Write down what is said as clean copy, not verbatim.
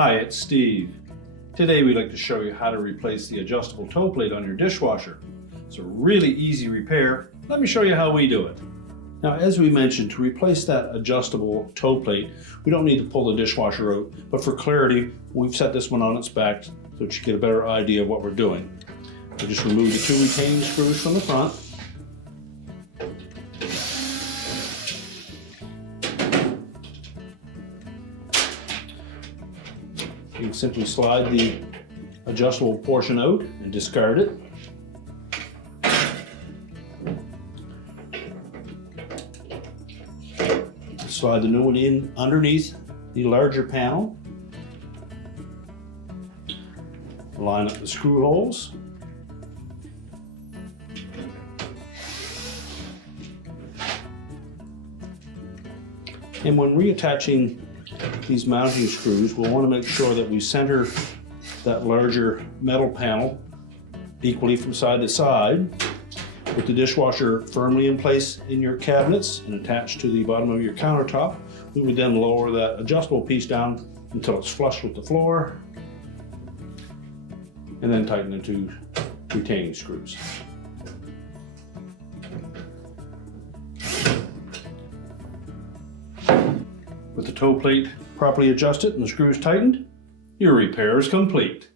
Hi, it's Steve. Today we'd like to show you how to replace the adjustable toe plate on your dishwasher. It's a really easy repair. Let me show you how we do it. Now, as we mentioned, to replace that adjustable toe plate, we don't need to pull the dishwasher out, but for clarity, we've set this one on its back so that you get a better idea of what we're doing. We just remove the two retaining screws from the front. You can simply slide the adjustable portion out and discard it. Slide the new one in underneath the larger panel. Line up the screw holes. And when reattaching these mounting screws, we'll want to make sure that we center that larger metal panel equally from side to side, with the dishwasher firmly in place in your cabinets and attached to the bottom of your countertop. We would then lower that adjustable piece down until it's flush with the floor, and then tighten the two retaining screws. With the toe plate properly adjusted and the screws tightened, your repair is complete.